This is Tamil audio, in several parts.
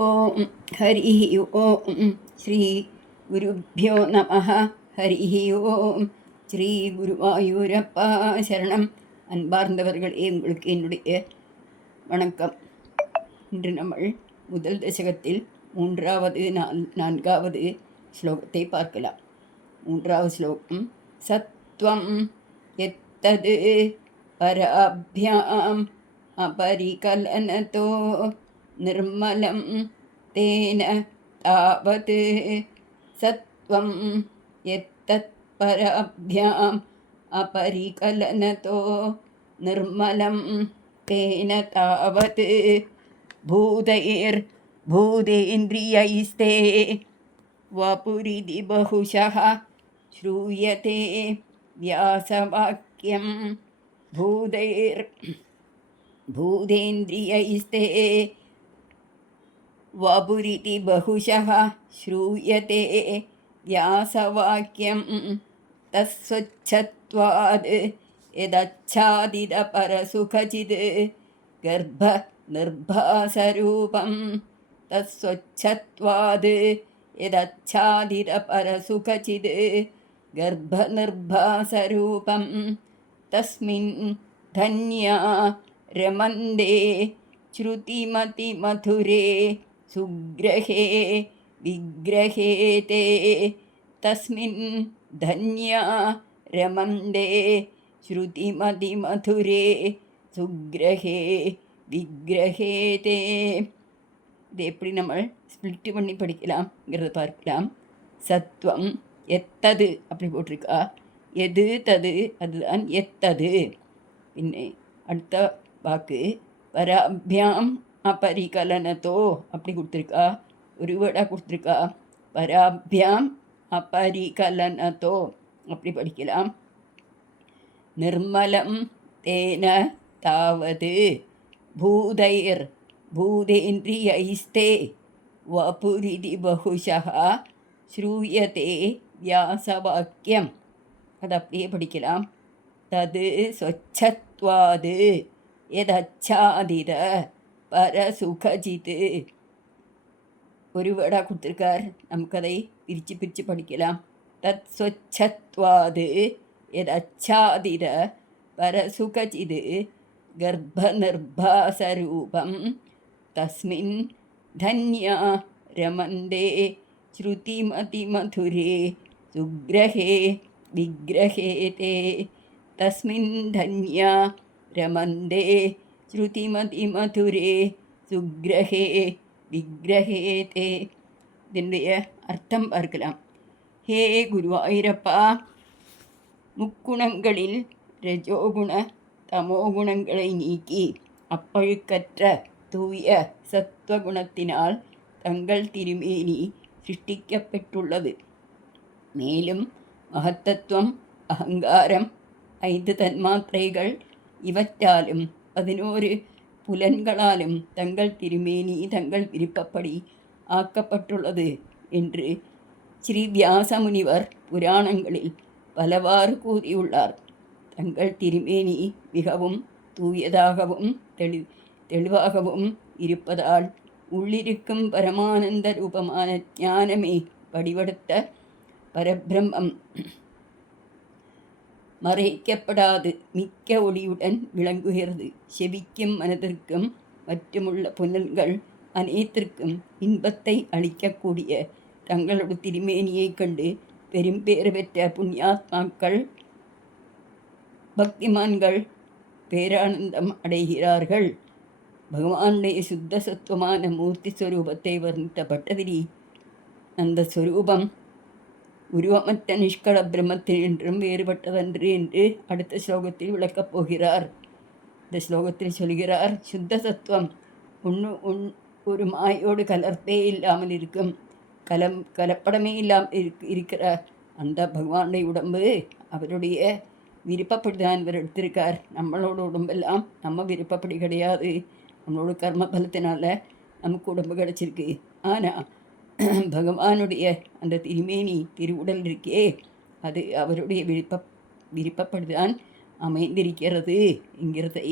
ஓம் ஹரி ஓம் ஸ்ரீ குருப்பியோ நம ஹரி ஓம் ஸ்ரீ குருவாயூரப்பா சரணம். அன்பார்ந்தவர்களே, உங்களுக்கு என்னுடைய வணக்கம். இன்று நம்ம முதல் தசகத்தில் மூன்றாவது நான்காவது ஸ்லோகத்தை பார்க்கலாம். மூன்றாவது ஸ்லோகம். சத்வம் எத்தது பராபியாம் அபரிகலனதோ நிர்மலம் தேன தாவத். சத்வம் எத்தத் பராபியாம் அபரிகலனதோ நிர்மலம் தேன தாவத். பூதைர் பூதேந்திரியைஸ்தே வபுரிதி பகுஷः ஸ்ரூயதே வியாசவாக்கியம். பூதைர் பூதேந்திரியைஸ்தே வபுரிதி பகுஷः ஸ்ரூயதே வியாசவாக்கியம். தஸ்வச்சத்வாத் யதச்சாதித பரசுகசித் கர்ப்ப நிர்பாசரூபம். தஸ்வச்சத்வாத் யதச்சாதித பரசுகசித் கர்ப்ப நிர்பாசரூபம். தஸ்மின் தன்யா ரமந்தே ஸ்ருதிமதி மதுரே சுக்ரஹே விக்ரஹே தே. தஸ்மின் தன்யா ரமந்தே ஸ்ருதிமதி மதுரே சுக்ரஹே விக்ரஹே தே. இது எப்படி நம்ம ஸ்பிளிட்டு பண்ணி படிக்கலாம்ங்கிறத பார்க்கலாம். சத்வம் எத்தது அப்படி போட்டிருக்கா. எது தது அதுதான் எத்தது. பின்னே அடுத்த வாக்கு பராபியாம் அபரிகலனதோ அப்படி கொடுத்துருக்கா. ஒரு வேர்டாக கொடுத்துருக்கா. பராபியாம் அபரிகலனதோ அப்படி படிக்கலாம். நிர்மலம் தேன தாவது பூதைர் பூதேந்திரியைஸ்தே வபுரிதி பகுஷः ஸ்ரூயதே வியாசவாக்கியம். அது அப்படியே படிக்கலாம். தது ஸ்வச்சத்வாது யதச்சாதித பரசுகஜித். ஒரு வேர்டாக கொடுத்துருக்கார். நமக்கு அதை பிரித்து படிக்கலாம். தத் ஸ்வச்சத்வாது யதச்சாதித பரசுகஜித் கர்ப்ப நிர்பாசரூபம். தஸ்மின் தன்யா ரமந்தே ஸ்ருதிமதி மதுரே சுக்ரஹே விக்ரஹே தே. தஸ்மின் தன்யா ரமந்தே ஸ்ருதிமதி மதுரே சுக்ரஹே விக்ரஹே தே. இதனுடைய அர்த்தம் பார்க்கலாம். ஹே குருவாயூரப்பா, முக்குணங்களில் ரஜோகுண தமோகுணங்களை நீக்கி அப்பழுக்கற்ற தூய சத்வகுணத்தினால் தங்கள் திருமேனி சிருஷ்டிக்கப்பட்டுள்ளது. மேலும் மகத்தத்துவம், அகங்காரம், 5 தன்மாத்திரைகள் இவற்றாலும் 11 புலன்களாலும் தங்கள் திருமேனி தங்கள் விருப்பப்படி ஆக்கப்பட்டுள்ளது என்று ஸ்ரீ வியாசமுனிவர் புராணங்களில் பலவாறு கூறியுள்ளார். தங்கள் திருமேனி மிகவும் தூயதாகவும் தெளிவாகவும் இருப்பதால் உள்ளிருக்கும் பரமானந்த ரூபமான ஞானமே வடிவெடுத்த பரபிரம்மம் மறைக்கப்படாது மிக்க ஒளியுடன் விளங்குகிறது. செவிக்கும் மனதிற்கும் மற்றுமுள்ள புலன்கள் அனைத்திற்கும் இன்பத்தை அளிக்கக்கூடிய தங்களோட திருமேனியை கண்டு பெரும்பேறு பெற்ற புண்ணியாத்மாக்கள் பக்திமான்கள் பேரானந்தம் அடைகிறார்கள். பகவானுடைய சுத்த சத்துவமான மூர்த்தி ஸ்வரூபத்தை வர்ணித்த பட்டதிரி அந்த ஸ்வரூபம் உருவமற்ற நிஷ்கள பிரம்மத்தினின்றும் வேறுபட்டதன்று என்று அடுத்த ஸ்லோகத்தில் விளக்கப் போகிறார். இந்த ஸ்லோகத்தில் சொல்கிறார், சுத்த சத்துவம் ஒரு மாயோடு கலர்ப்பே இல்லாமல் இருக்கும், கலப்படமே இல்லாமல் இருக்கிற அந்த பகவானுடைய உடம்பு அவருடைய விருப்பப்படிதான் இவர் எடுத்திருக்கார். நம்மளோட உடம்பெல்லாம் நம்ம விருப்பப்படி கிடையாது. நம்மளோட கர்ம பலத்தினால நமக்கு உடம்பு கிடச்சிருக்கு. ஆனால் பகவானுடைய அந்த திருமேனி திருவுடல் இருக்கே, அது அவருடைய விருப்பப்படுதான் அமைந்திருக்கிறது என்கிறதை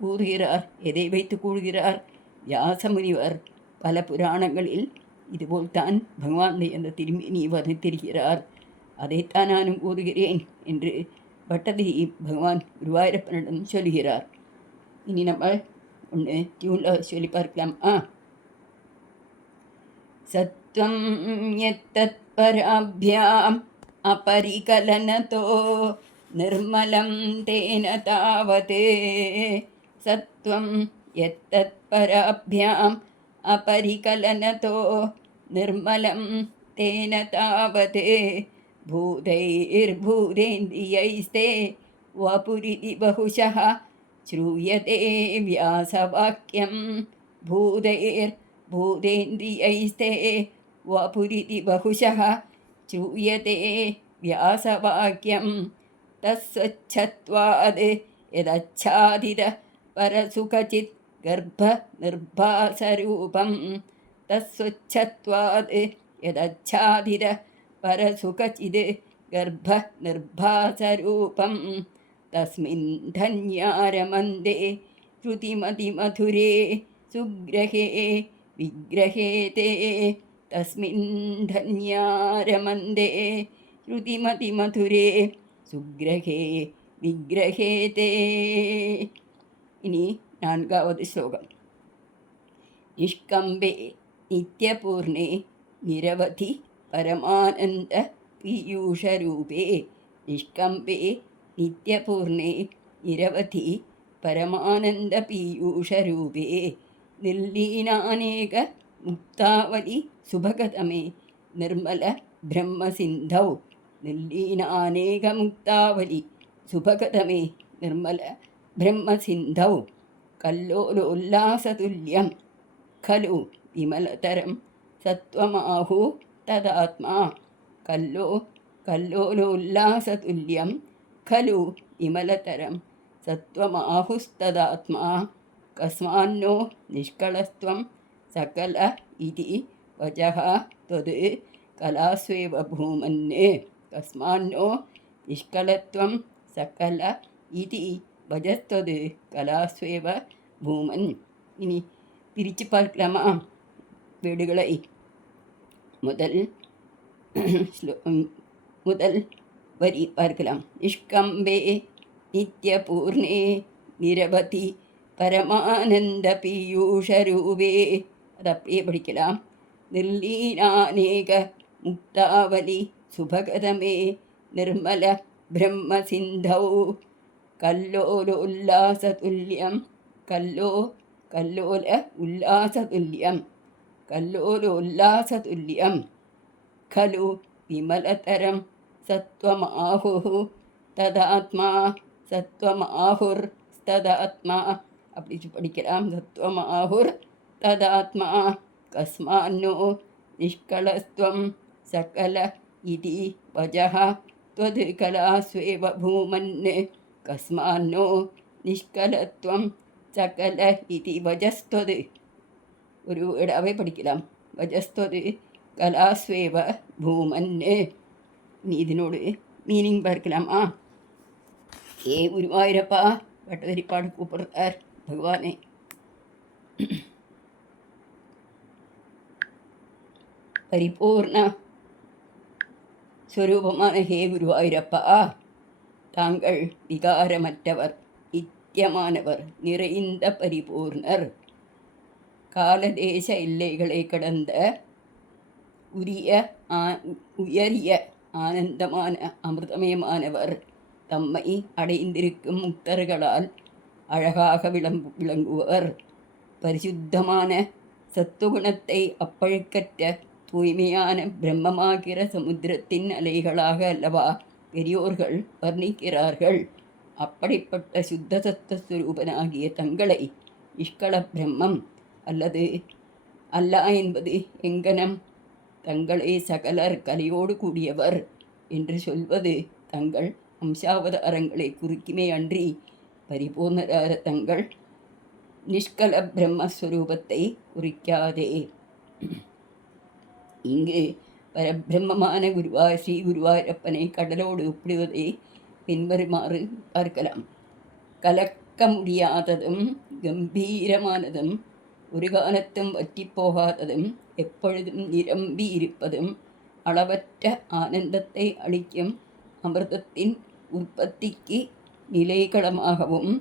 கூறுகிறார். எதை வைத்து கூறுகிறார்? வியாசமுனிவர் பல புராணங்களில் இதுபோல்தான் பகவானுடைய அந்த திருமேனி வர்ணித்திருக்கிறார். அதைத்தான் நானும் கூறுகிறேன் என்று பட்டதிரி பகவான் குருவாயூரப்பனிடம் சொல்கிறார். இனி நம்ம ஒன்று டியூனில் சொல்லி பார்க்கலாம். சத்வம் யத்தத் பராப்யாம் அபரிகலனதோ நிர்மலம் தேன தாவதே. சத்வம் யத்தத் பராப்யாம் அபரிகலனதோ நிர்மலம் தேன தாவதே. பூதைர்பூதேந்திரியைஸ்தே வபுரிதி பகுஷः श्रूयते व्यासवाक्यं. भूदैर्भूतेन्द्रियैस्ते वपुरिति बहुशः श्रूयते व्यासवाक्यं. तत्स्वच्छत्वाद् यदच्छादित परसुखचित् गर्भनिर्भासरूपं. तत्स्वच्छत्वाद् यदच्छादित परसुखचित् गर्भनिर्भासरूपं. तस्मिन् धन्यारमन्दे श्रुतिमतिमधुरे सुग्रहे विग्रहे ते. तस्मिन् धन्यारमन्दे श्रुतिमतिमधुरे सुग्रहे विग्रहे ते. इनि नान्गावद् श्लोकम्. निष्कम्बे नित्यपूर्णे निरवधि परमानन्द पीयूषरूपे. निष्कम्बे नित्यपूर्णे निरवधि परमानन्दपीयूषरूपे. निर्लीनानेक मुक्तावलि सुभगतमे निर्मल ब्रह्मसिन्धौ. निर्लीनानेकमुक्तावलि सुभगतमे निर्मल ब्रह्मसिन्धौ. कल्लोलोल्लासतुल्यं खलु विमलतरं सत्त्वमाहु तदात्मा. कल्लोलोल्लासतुल्यं खलु विमलतरं सत्त्वमाहुस्तदात्मा. कस्मान्नो निष्कलस्त्वं सकल इति वचः त्वद् कलास्वेव भूमन्. कस्मान्नो निष्कलत्वं सकल इति वजस्त्वद् कलास्वेव भूमन्. இனி பிரித்து பார்க்கலாமா வீடுகளை? முதல் வரி பார்க்கலாம். நிஷ்கம்பே நித்யபூர்ணே நிரவதி பரமானந்த பீயூஷரூபே. அது அப்படியே படிக்கலாம். நிர்லீனானேக முக்தாவலி சுபகதமே நிர்மல பிரம்மசிந்தௌ. கல்லோலோல்லாசதுல்யம் கல்லோல உல்லாசதுல்யம் கல்லோலோல்லாசதுல்யம் खलु विमलतरं सत्त्वमाहुः तदात्मा. सत्त्वमाहुर्तदात्मा அப்படி படிக்கலாம். சத்வமாहुर् तदात्मा. कस्मान्नो निष्कलस्त्वं सकल इति वचः त्वद् कलास्वेव भूमन्. कस्मान्नो निष्कलत्वं सकल इति वजस्त्वद्. ஒரு இடாவே படிக்கலாம். வஜஸ்த்வது கலாஸ்வேவ பூமன்னு. நீ இதனோடு மீனிங் பார்க்கலாமா? ஏ குருவாயூரப்பா, பட்டதிரிப்பாடு கூப்பிடுறார் பகவானே. பரிபூர்ண ஸ்வரூபமான ஹே குருவாயூரப்பா, தாங்கள் விகாரமற்றவர், நித்தியமானவர், நிறைந்த பரிபூர்ணர், காலதேச எல்லைகளை கடந்த உயரிய ஆனந்தமான அமிர்தமயமானவர், தம்மை அடைந்திருக்கும் முக்தர்களால் அழகாக விளங்குவர், பரிசுத்தமான சத்துவகுணத்தை அப்பழுக்கற்ற தூய்மையான பிரம்மமாகிற சமுத்திரத்தின் அலைகளாக அல்லவா பெரியோர்கள் வர்ணிக்கிறார்கள். அப்படிப்பட்ட சுத்த சத்துவஸ்வரூபனாகிய தங்களை நிஷ்கள பிரம்மம் அல்லது அல்லா என்பது எங்கனம்? தங்களே சகலர் கலையோடு கூடியவர் என்று சொல்வது தங்கள் அம்சாவதாரங்களை குறிக்குமே அன்றி பரிபூர்ணரான தங்கள் நிஷ்கல பிரம்மஸ்வரூபத்தை குறிக்காதே. இங்கு பரபிரம்மமான ஸ்ரீ குருவாயூரப்பனை கடலோடு ஒப்பிடுவதை பின்வருமாறு பார்க்கலாம். கலக்க முடியாததும் கம்பீரமானதும் ஒரு காலத்தும் வற்றிப்போகாததும் எப்பொழுதும் நிரம்பி இருப்பதும் அளவற்ற ஆனந்தத்தை அளிக்கும் அமிர்தத்தின் உற்பத்திக்கு நிலைக்களமாகவும்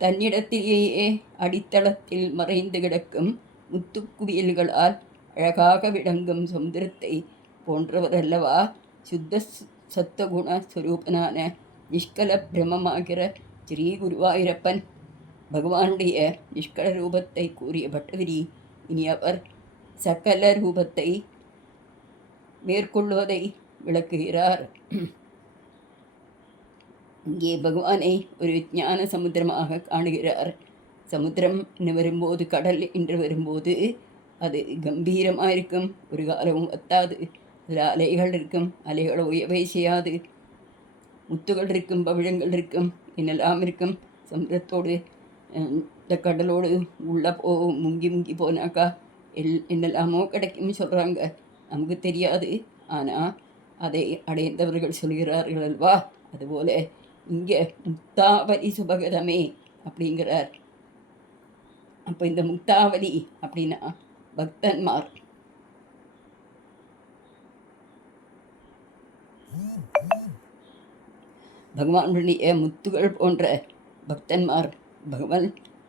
தன்னிடத்திலேயே அடித்தளத்தில் மறைந்து கிடக்கும் முத்துக்குவியல்களால் அழகாக விளங்கும் சமுத்திரத்தை போன்றவரல்லவா சுத்த சத்துவகுண ஸ்வரூபனான நிஷ்கல பிரம்மமாகிற ஸ்ரீ குருவாயூரப்பன். பகவானுடைய நிஷ்கல ரூபத்தை கூறிய பட்டதிரி இனி அவர் சகல ரூபத்தை மேற்கொள்வதை விளக்குகிறார். இங்கே பகவானை ஒரு ஞான சமுத்திரமாக காணுகிறார். சமுத்திரம் என்று வரும்போது, கடல் என்று வரும்போது அது கம்பீரமாக இருக்கும், ஒரு காலமும் வத்தாது. அதில் அலைகள் இருக்கும், அலைகளை உயவை செய்யாது. முத்துகள் இருக்கும், பவிழங்கள் இருக்கும், என்னெல்லாம் இருக்கும். சமுத்திரத்தோடு இந்த கடலோடு உள்ளே முங்கி முங்கி போனாக்கா என்னெல்லாமோ கிடைக்கும்னு சொல்கிறாங்க, நமக்கு தெரியாது. ஆனால் அதை அடைந்தவர்கள் சொல்கிறார்கள் அல்வா. அதுபோல் இங்கே முக்தாவலி சுபகதமே அப்படிங்கிறார். அப்போ இந்த முக்தாவலி அப்படின்னா பக்தன்மார். பகவானுடைய முத்துகள் போன்ற பக்தன்மார்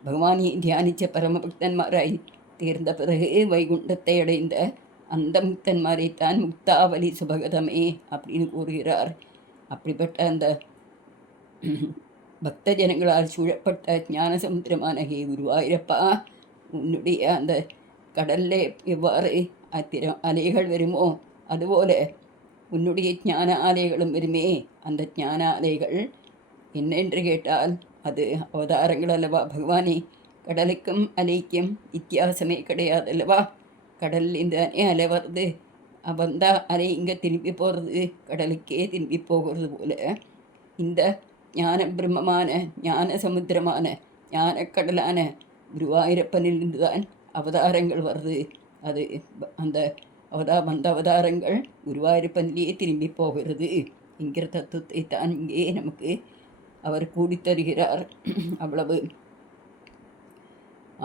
பகவானை தியானித்த பரம பக்தன்மாராய் தேர்ந்த பிறகு வைகுண்டத்தை அடைந்த அந்த முக்தன்மாரைத்தான் முக்தாவலி சுபகதமே அப்படின்னு கூறுகிறார். அப்படிப்பட்ட அந்த பக்த ஜனங்களால் சூழப்பட்ட ஞான சமுத்திரமான ஹே குருவாயூரப்பா, உன்னுடைய அந்த கடல்ல எவ்வாறு அலைகள் வருமோ அதுபோல உன்னுடைய ஞான ஆலைகளும் வருமே. அந்த ஞான ஆலைகள் என்னென்று கேட்டால் அது அவதாரங்கள் அல்லவா பகவானே. கடலுக்கும் அலைக்கும் வித்தியாசமே கிடையாது அல்லவா. கடலில் இந்த அலை வருது, வந்தா அலை இங்கே திரும்பி போகிறது, கடலுக்கே திரும்பி போகிறது போல இந்த ஞான பிரம்மமான ஞான சமுத்திரமான ஞானக்கடலான குருவாயூரப்பனிலிருந்து தான் அவதாரங்கள் வருது. அது அந்த வந்த அவதாரங்கள் குருவாயூரப்பனிலேயே திரும்பி போகிறது என்கிற தத்துவத்தை தான் இங்கே நமக்கு அவர் கூடித்தருகிறார். அவ்வளவு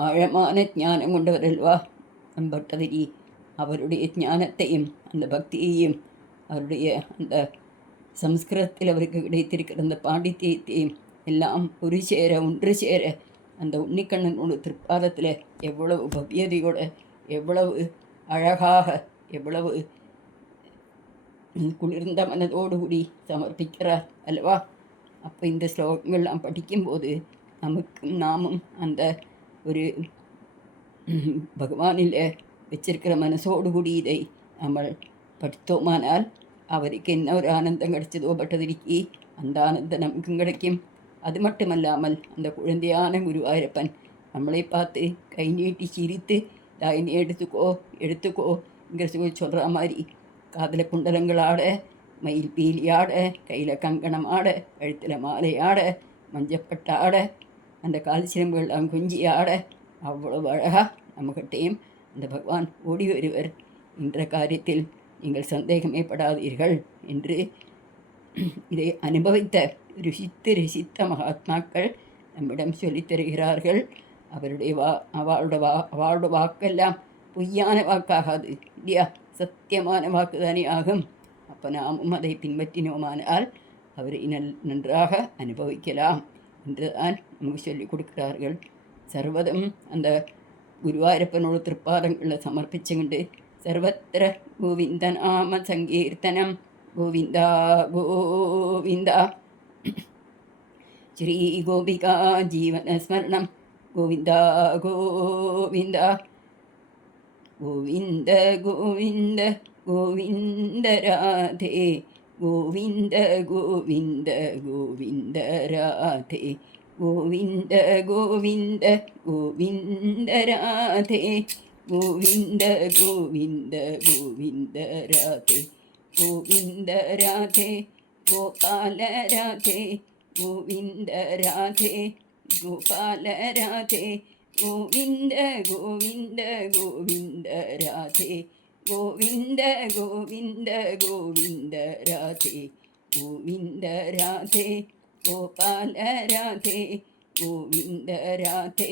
ஆழமான ஞானம் கொண்டவரல்வா நம்பட்டதிரி. அவருடைய ஞானத்தையும் அந்த பக்தியையும் அவருடைய அந்த சம்ஸ்கிருதத்தில் அவருக்கு கிடைத்திருக்கிற அந்த பாண்டித்யத்தையும் எல்லாம் ஒரு சேர ஒன்று சேர அந்த உன்னிக்கண்ணனோட திருப்பாதத்தில் எவ்வளவு பவ்யதையோட, எவ்வளவு அழகாக, எவ்வளவு குளிர்ந்த மனதோடு கூடி சமர்ப்பிக்கிறார் அல்லவா. அப்போ இந்த ஸ்லோகங்கள்லாம் படிக்கும்போது நாமும் அந்த ஒரு பகவானில் வச்சிருக்கிற மனசோடு கூடி இதை நம்ம படித்தோமானால் அவருக்கு என்ன ஒரு ஆனந்தம் கிடைச்சதோ பட்டதிரிக்கு அந்த ஆனந்தம் நமக்கும் கிடைக்கும். அது மட்டுமல்லாமல் அந்த குழந்தையான குருவாயூரப்பன் நம்மளை பார்த்து கை நீட்டி சிரித்து தாயினி எடுத்துக்கோங்கிற சொல்கிற மாதிரி காதில் குண்டலங்கள் ஆட, மயில் பீலி ஆட, கையில் கங்கணம் ஆட, கழுத்தில் மாலை ஆட, மஞ்சப்பட்ட ஆட, அந்த கால் சிலம்புகள் குஞ்சி ஆட, அவ்வளவு அழகாக நம்மகிட்டையும் அந்த பகவான் ஓடி வருவர் என்ற காரியத்தில் நீங்கள் சந்தேகமே படாதீர்கள் என்று இதை அனுபவித்த ருசித்த மகாத்மாக்கள் நம்மிடம் சொல்லித் தருகிறார்கள். அவளோட வாக்கெல்லாம் பொய்யான வாக்காகாது இல்லையா, சத்தியமான வாக்கு தானே ஆகும். அப்போ நாமும் அதை பின்பற்றினோமானால் அவரை நன்றாக அனுபவிக்கலாம் என்றுதான் நமக்கு சொல்லிக் கொடுக்கிறார்கள். சர்வதம் அந்த குருவாயூரப்பனோட திருப்பாதங்களில் சமர்ப்பிச்சுக்கிண்டு சர்வத்திர கோவிந்த நாம சங்கீர்த்தனம் கோவிந்தா கோவிந்தா ஸ்ரீ கோபிகா ஜீவனஸ்மரணம் கோவிந்தா கோவிந்தா கோவிந்த கோவிந்த கோவிந்த ராதே கோவிந்த கோவிந்த கோவிந்த ராதே கோவிந்த கோவிந்த கோவிந்த ராதே கோவிந்த கோவிந்த கோவிந்த ராதே கோவிந்த ராதே கோபால ராதே கோவிந்த ராதே கோபால ராதே கோவிந்த கோவிந்த கோவிந்த ராதே கோவிந்த கோவிந்த கோவிந்த ராதே கோவிந்த ராதே கோபால ராதே கோவிந்த ராதே